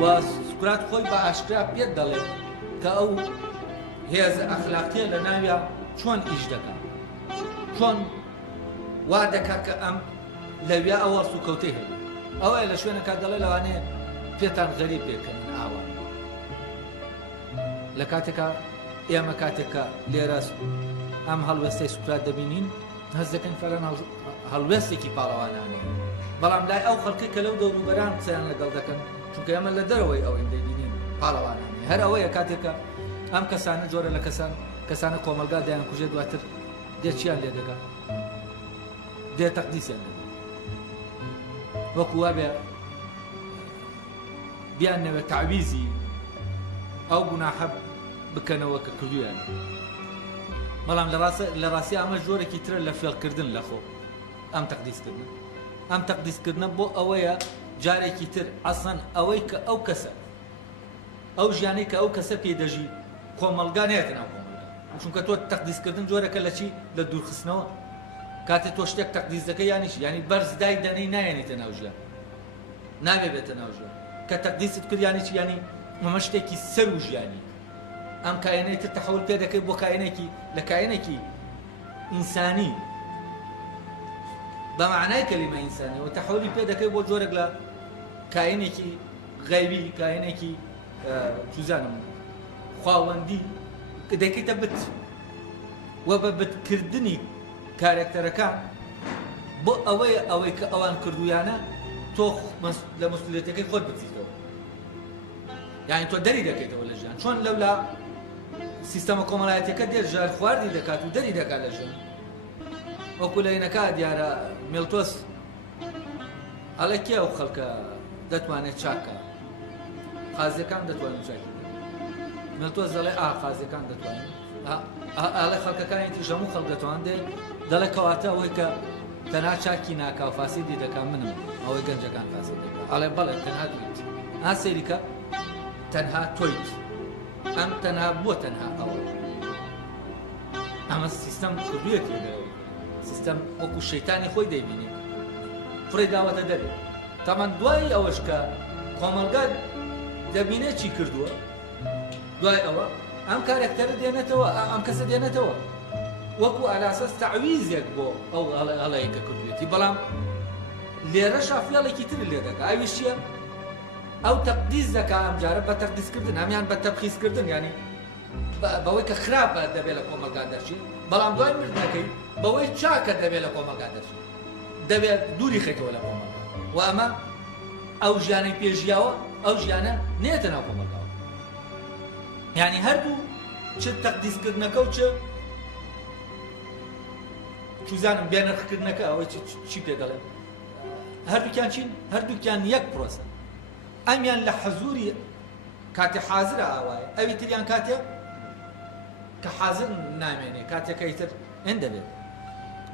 و سقراط خۆی بە ئاشکرا پێت دەڵێ کە ئەو هێز ئەخلاقیە لە ناویە چۆن ئیش دەکات، چۆن وا دەکات کە ئەم لەوێ ئەوە سوکەوتەی هەبێت. ئەوەیە لە شوێنەکە دەڵێ لەوانەیە پێتان غەریب بێکەن ئاوا لە کاتێکە ئێمە کاتێکە لێرە ئەم هەڵوێستەی سوکرات دەبینین هەست دەکەن فەرەن هەڵوێستێکی پاڵەوانانەیە، بەڵام لای ئەو خەڵکی کە لەو دەوروبەران قسەیان لەگەڵ دەکەن چونکە ئێمە لە دەرەوەی ئەوەی دەبینین پاڵەوانانەیە. هەر ئەوەیە کاتێکە ئەم کەسانە جۆرە لە کەسانە کۆمەلگا دەیان کوژێ دواتر دێ چیان لێ دەکات، دێ تەقدیسیان دەکات، وەکو وابێ بیان نەوێت تعویزی ئەو گوناحە بکەنەوە کە کردویان. بەڵام لە ڕاستی ئەمە جۆرێکی ترە لە فێڵکردن لەخۆ ئەم تەقدیسکردن. ئەم تەقدیسکردنە بۆ ئەوەیە جارێکی تر ئەسڵەن ئەوەی کە ئەو کەسە ئەو ژیانەی کە ئەو کەسە پێدەژی کۆمەلگا نێتە ناو کۆمەلگا، چونکە تۆ تەقدیسکردن جۆرەکە لە چی لە دوورخستنەوە کاتێک تۆ شتێک تەقدیس دەکەی یانیش ینی بەرز دای دەنەی نایەنێتە ناو ژیان، نابێ بێتە ناو ژیان. کە تەقدیست کرد یانی چی ینی ئەمە شتێکی سەر و ژیانی ئەم کایەنەی تر تەحول پێ دەکەی بۆ کایەنێکی لە کایەنێکی ئینسانی بە معنای کەلیمە ئینسانی و تەحولی پێ دەکەی بۆ جۆرێک لە کایەنێکی غەیبی، کایەنێکی چوزانم خواوەندی دەکەیتە بت و بە بتکردنی کارێکتەرەکان بۆ ئەوەی کە ئەوان کردویانە تۆ لە مەسئولیەتەکەی خۆت بچیتەوە، یعنی تۆ دەری دەکەیتەوە لە ژیان. چۆن لەولا سیستەمە کۆمەڵایەتیەکە دێر ژار خواردی دەکات و دەری دەکات لە ژیان. وەکو لە هینەکە دیارە مێلتۆس ئەڵێ کێ ئەو خەڵکە دەتوانێت چاکە، قازیەکان دەتوانن چاکی، مێلتۆس دەڵێ قازیەکان دەتوانن، ئەڵێ خەڵکەکانی تریش هەموو خەڵک دەتوان دەڵێ کەواتە ئەوەی کە تەنها چاکی ناکا و فاسیدی دەکا منم ئەوەی گەنجەکان فاسید دەکا. ئەڵێ بەڵێ تەنها دویت سەیریکە تەنها تۆیت، ئەم تەنها بووە تەنها ئەوە. ئەمە سیستەم کردوویەکی دەرەوەی سیستەم وەکو شەیتانی خۆی دەیبینێ فڕێ داوەتە دەبێت. تامان دوای ئەوەش کە کۆمەلگا دەبینێت چی کردووە، دوای ئەوە ئەم کارێکتەرە دێنێتەوە، ئەم کەسە دێنێتەوە وەکو ئالاسەس تەعویزێک بۆ ئەو هەڵەیە کە کردوێتی. بەڵام لێرە شافیاڵێکی تر لێ دەکا. ئاویش چییە؟ ئەو تەقدیس دەکا ئەم جارە بە تەقدیسکردن، هەمیان بە تەبخیزکردن، ینی بەوەی کە خراپە دەبێت لە کۆمەلگا دەرچێت، بەڵام دوای مردنەکەی بەوەی چاکە دەبێت لە کۆمەلگا دەرچێت، دەبێت دووری خێتەوە لە کۆمەلگا. و ئەمە ئەو ژیانەی پێژیاوە ئەو ژیانە نێتە ناو کۆمەلگاوە. یعنی هەردوو چ تەقدیسکردنەکە و چوزانم بێنرخکردنەکە ئەوەی چی پێ دەڵێن هەردووکیان چین؟ هەردووکیان یەک پرۆسە. ئەمیان لە حەزوری کاتێ حازرە ئاوایە، ئەوی تریان کاتێ کە حازر نامێنێ کاتێکەی تر هێن دەبێت.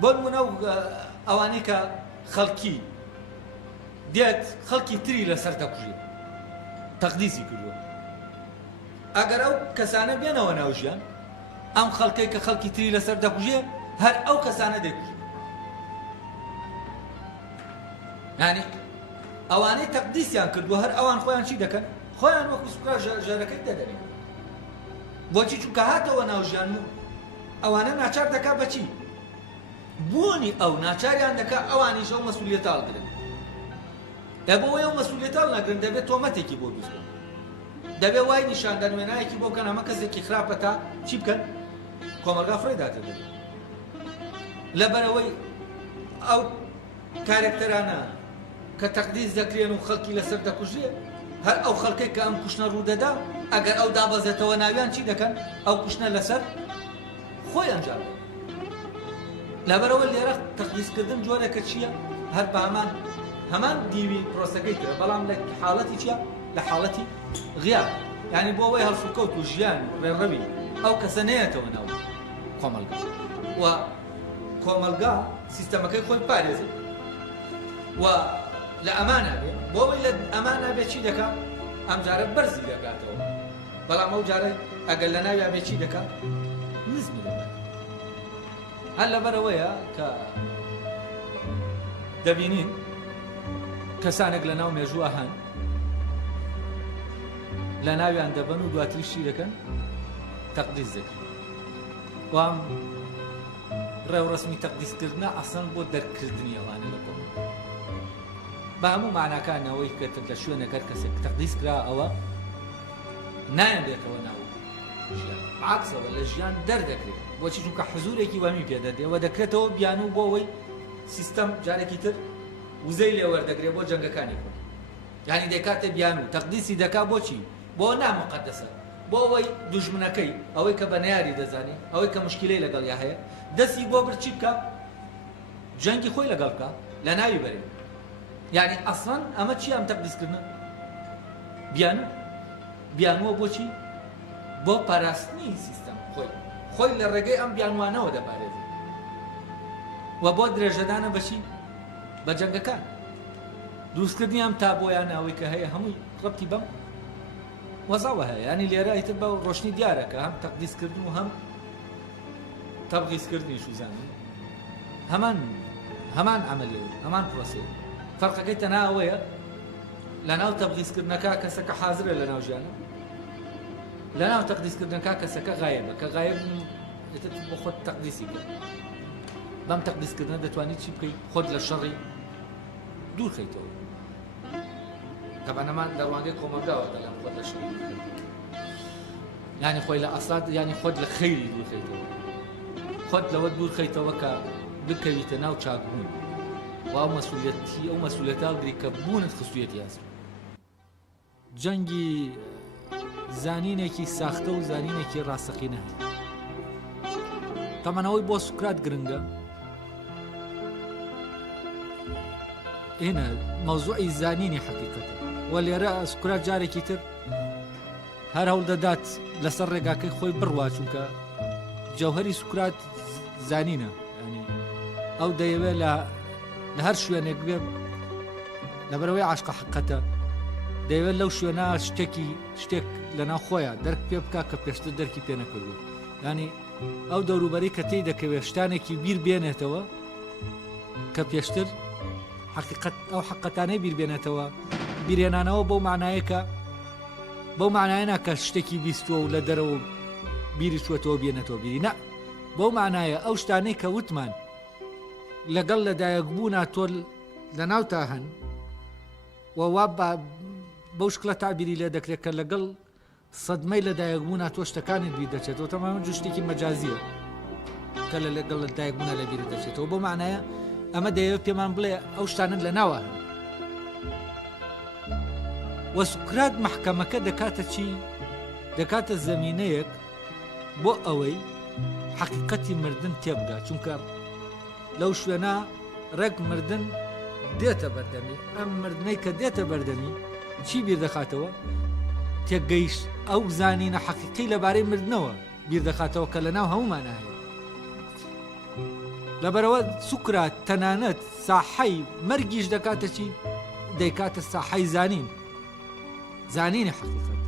بۆ نمونە ئەوانەی کە خەڵکی دێت خەڵکی تری لەسەر دەکوژێت تەقدیسی کردووە، ئەگەر ئەو کەسانە بێنەوە ناو ژیان ئەم خەڵکەی کە خەڵکی تری لەسەر دەکوژێ هەر ئەو کەسانە دەکوژێت. یعنی ئەوانەی تەقدیسیان کردووە هەر ئەوان خۆیان چی دەکەن؟ خۆیان وەکو سوکرا ژەرەکەی دەدەنێت. بۆچی؟ چونکە هاتەوە ناو ژیان و ئەوانە ناچار دەکا بەچی؟ بوونی ئەو ناچاریان دەکا ئەوانیش ئەو مەسئولیەتە هەڵگرن. دەبەوەی ئەو مەسئولیەتە هەڵنەگرن دەبێت تۆمەتێکی بۆ دروست بکەن، دەبێت وای نیشاندان وێنایەکی بۆ بکەن ئەمە کەسێکی خراپە تا چی بکەن؟ کۆمەلگا فڕێداتە دەبێت. لەبەرەوەی ئەو کارێکتەرانە کە تەقدیس دەکرێن و خەڵکی لەسەر دەکوژێ هەر ئەو خەڵکەی کە ئەم کوشتنە ڕوودەدا ئەگەر ئەو دابەزێتەوە ناویان چی دەکەن؟ ئەو کوشتنە لەسەر خۆیان جار. لەبەرەوە لێرە تەقدیسکردن جۆرێکە چییە؟ هەر بە هەمان دیوی پرۆسەکەی ترە، بەڵام لە حاڵەتی چییە؟ لە حاڵەتی غیاب. یعنی بۆ ئەوەی هەڵسوکەوت و ژیان ڕێڕەوی ئەو کەسە نەیەتەوە ناو کۆمەلگا و کۆمەلگا سیستەمەکەی خۆی پارێزێت و لە ئەمانە بێ بۆ ئەوەی لە ئەمانە بێ چی دەکات؟ ئەم جارە بەرزی دەکاتەوە، بەڵام ئەو جارە ئەگەر لە ناویا بێ چی دەکات؟ نزمی دەکات. هەر لەبەرەوەیە کە دەبینین کەسانێک لە ناو مێژووە هەن لە ناویان دەبەن و دواتریشی دەکەن تەقدیس دەکەن وام ڕێوڕسمی تەقدیسکردنە ئەسڵ بۆ دەرکردنی ئەوانە لە کۆمەڵ بە هەموو معناکانەوەی کە لە شوێنەکەت کەسێک تەقدیس کرا ئەوە نایەنێتەوە ناو ژیان عەکسەوە لە ژیان دەردەکرێت بۆچی چونکە حزورێکی وەمی پێدەدێەوە دەکرێتەوە بیان و بۆ ئەوەی سیستەم جارێکی تر وزەی لێ وەردەگرێت بۆ جەنگەکانی خۆی یعنی دەکاتە بیان و تەقدیسی دەکا بۆچی بۆ نامقەدەسە بۆ ئەوەی دوژمنەکەی ئەوەی کە بە نەیاری دەزانێت ئەوەی کە مشکلەی لەگەڵ یا هەیە دەستی بۆ برچی بکە جەنگی خۆی لەگەڵ بکە لە ناوی بەرێ یعنی ئەسڵەن ئەمە چی ئەم تەقدیسکردنە بیانوە بۆچی بۆ پاراستنی سیستەم خۆی لە ڕێگەی ئەم بیانوانەوە دەپارێزێت و بۆ درێژەدانە بەچی بە جەنگەکان دروستکردنی ئەم تابۆیان ئەوەی کە هەیە هەمووی ڕەبتی بەم وەزاوە هەیە ینی لێرە ئیتر بە ڕۆشنی دیارەکە هەم تەقدیسکردن و هەم تەبغیزکردنی شوزانی هەمان عملی هەمان پرۆسێ فەرقەکەی تەنها ئەوەیە لە ناو تەبغیزکردنەکە کەسەکە حازرە لە ناو ژیانە لە ناو تەقدیسکردنەکە کەسەکە غایبە کە غایب بۆ خۆت تەقدیسی کرد بەم تەقدیسکردنە دەتوانیت چی بکەیت خۆت لە شەڕی دوورخەیتەوە تەبەنەمان لە ڕوانگەی کۆمەلگاوە دەڵێن خۆت لە شەڕی یعنی خۆی لە ئەسڵات یعنی خۆت لە خەیری دوورخەیتەوە خۆت لەوە دوورخەیتەوە کە بکەویتە ناو چاکبوون و ئەو مەسئولیەتی ئەو مەسئولیەتە هەڵگری کە بوونت خستوویەتی هەست جەنگی زانینێکی ساختە و زانینێکی ڕاستەقینە هەیە تەمەنەوەی بۆ سوکرات گرنگە هنا مەوزوعی زانینی حەقیقەتە و لێرە سوکرات جارێکی تر هەر هەوڵ دەدات لەسەر ڕێگاکەی خۆی بڕوا چونکە جەوهەری سوکرات زانینە ینی ئەو دەیەوێت لە هەر شوێنێک بێ لەبەرەوەی عاشقە حەقەتە دەیەوێت لەو شوێنە شتێک لەناو خۆیان دەرک پێ بکە کە پێشتر دەرکی پێ نەکردووە ینی ئەو دەوروبەری کە تێی دەکەوێت شتانێکی بیر بێنێتەوە کە پێشتر حقیقت ئەو حقەتانەی بیربێنێتەوە بیرێنانەوە بەو معنایەکە بەو معنایە کە شتێکی بیستووە و لە دەرەوە بیری چوەتەوە بێنێتەوە بیری نە بەو معنایە ئەو شتانەی کە وتمان لەگەڵ لەدایەکبوونا تۆ لە ناو تا هەن ووا بەو شکلە تابیری لێ دەکرێت کە لەگەڵ سەدمەی لەدایەکبوونا تۆ شتەکانت بیر دەچێتەوە تەمامەن شتێکی مەجازیە کە لەگەڵ لەدایەکبوونا لە بیر دەچێتەوە بۆ معنایە ئەمە دەیەوێت پێمان بڵێ ئەو شتانت لە ناوە هەن وە سوکرات محکەمەکە دەکاتە چی دەکاتە زەمینەیەک بۆ ئەوەی حقیقەتی مردن تێبگا چونکە لەو شوێنە ڕێک مردن دێتە بەردەمی ئەم مردنەی کە دێتە بەردەمی چی بیر دەخاتەوە تێگەیشت ئەو زانینە حەقیقی لەبارەی مردنەوە بیر دەخاتەوە کە لە ناو هەمومان هەیە لەبەرەوە سوکرات تەنانەت ساحەی مەرگیش دەکاتە چی دەیکاتە ساحەی زانینی حەقیقەت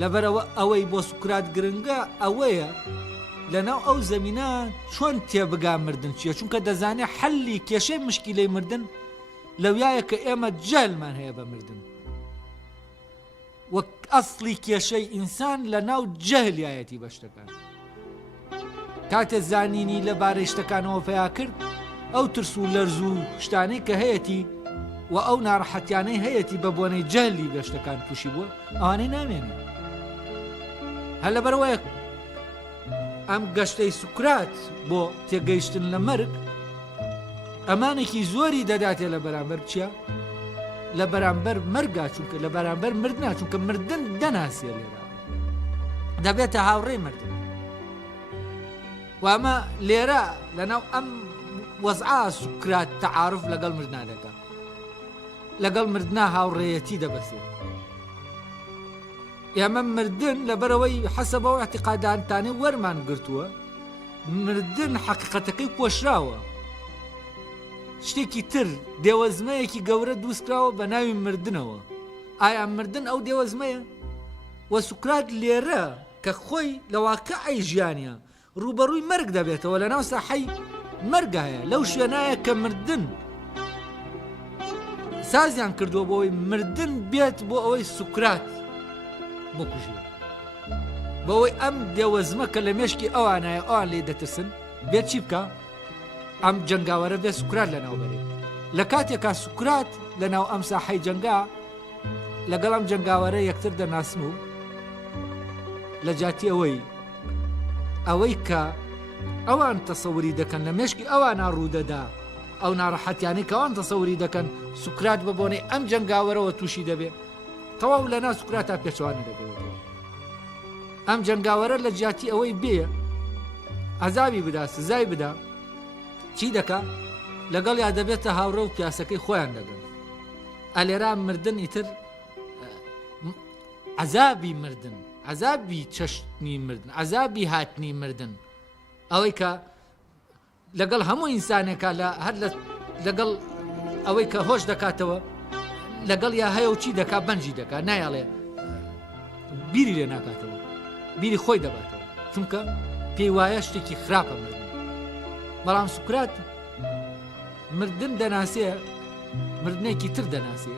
لەبەرەوە ئەوەی بۆ سوکرات گرنگە ئەوەیە لەناو ئەو زەمینە چۆن تێبگا مردن چیە چونکە دەزانێت حەلی کێشەی مشکلەی مردن لەویایە کە ئێمە جەهلمان هەیە بە مردن وەک ئەسڵی کێشەی ئینسان لەناو جەهلیایەتی بە شتەکان کاتێ زانینی لەبارەی شتەکانەوە پیا کرد ئەو ترس و لەرز و شتانەی کە هەیەی و ئەو ناڕەحەتیانەی هەیەی بە بۆنەی جەهلی بە شتەکان تووشی بووە ئەوانەی نامێنێت هەر لەبەرەوەی ئەم گەشتەی سوکرات بۆ تێگەیشتن لە مەرگ ئەمانێکی زۆری دەداتێ لە بەرامبەر چیە؟ لە بەرامبەر مەرگا چونکە لە بەرامبەر مردنا چونکە مردن دەناسیە لێرە دەبێتە هاوڕێی مردن و ئەمە لێرە لەناو ئەم وەزعا سوکرات تەعارف لەگەڵ مردنا دەکات لەگەڵ مردنا هاوڕێیەتی دەبەسێت ئێمە مردن لەبەرەوەی حەسەبەوە اعتقادانتانەی وەرمان گرتووە مردن حەقیقەتەکەی پۆشراوە شتێکی تر دێوەزمەیەکی گەورە دروستکراوە بە ناوی مردنەوە ئایا مردن ئەو دێوەزمەیە وە سوکرات لێرە کە خۆی لە واقعی ژیانیە ڕوبەڕووی مەرگ دەبێتەوە لە ناو ساحەی مەرگایە لەو شوێنایە کە مردن سازیان کردووە بۆ ئەوەی مردن بێت بۆ ئەوەی سوکرات بکوژیوە بەوەی ئەم دێوەزمە کە لە مێشکی ئەوانایە ئەوان لێ دەترسن بێت چی بکە ئەم جەنگاوەرە بێ سوکرات لە ناوبەرێ لە کاتێکا سوکرات لە ناو ئەم ساحەی جەنگا لەگەڵ ئەم جەنگاوەرە یەکتر دەناسن و لە جاتی ئەوەی کە ئەوان تەسەوری دەکەن لە مێشکی ئەوانە ڕوودەدا ئەو ناڕەحەتیانەی کە ئەوان تەسەوری دەکەن سوکرات ببۆنەی ئەم جەنگاوەرەوە تووشی دەبێ تەواو لە ناو سوکرات تا پێچوانە دەبێتەوە ئەم جەنگاوەرە لە جاتی ئەوەی بێ عەزابی بدا سزای بدا چی دەکا لەگەڵ یا دەبێتە هاوڕە و پیاسەکەی خۆیان دەگەن ئەلێرا مردن ئیتر عەزابی مردن عەزابی چەشتنی مردن عەزابی هاتنی مردن ئەوەی کە لەگەڵ هەموو ئینسانێکە هەر لەگەڵ ئەوەی کە هۆش دەکاتەوە لەگەڵ یا هەیە و چی دەکا بەنجی دەکا نایاڵێ بیری لێ ناکاتەوە بیری خۆی دەباتەوە چونکە پێی وایە شتێکی خراپە مردن بەڵام سوکرات مردن دەناسێ مردنێکی تر دەناسێ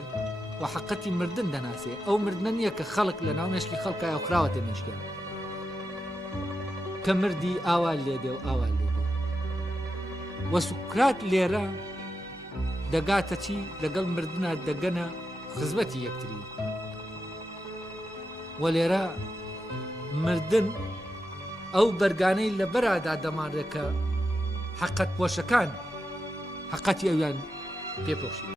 و حەقەتی مردن دەناسێ ئەو مردنە نییە کە خەڵک لە ناو مێشکی خەڵکایە و خراوەتە مێشکیان کە مردی ئاوا لێدێ و ئاوا لێدێ وە سوکرات لێرە دەگاتە چی لەگەڵ مردنە دەگەنە خزمەتی یەکتری وە لێرە مردن ئەو بەرگانەی لە بەرادا دەمانڕێکە حەقەت پۆشەکان حەقەتی ئەویان پێپۆشی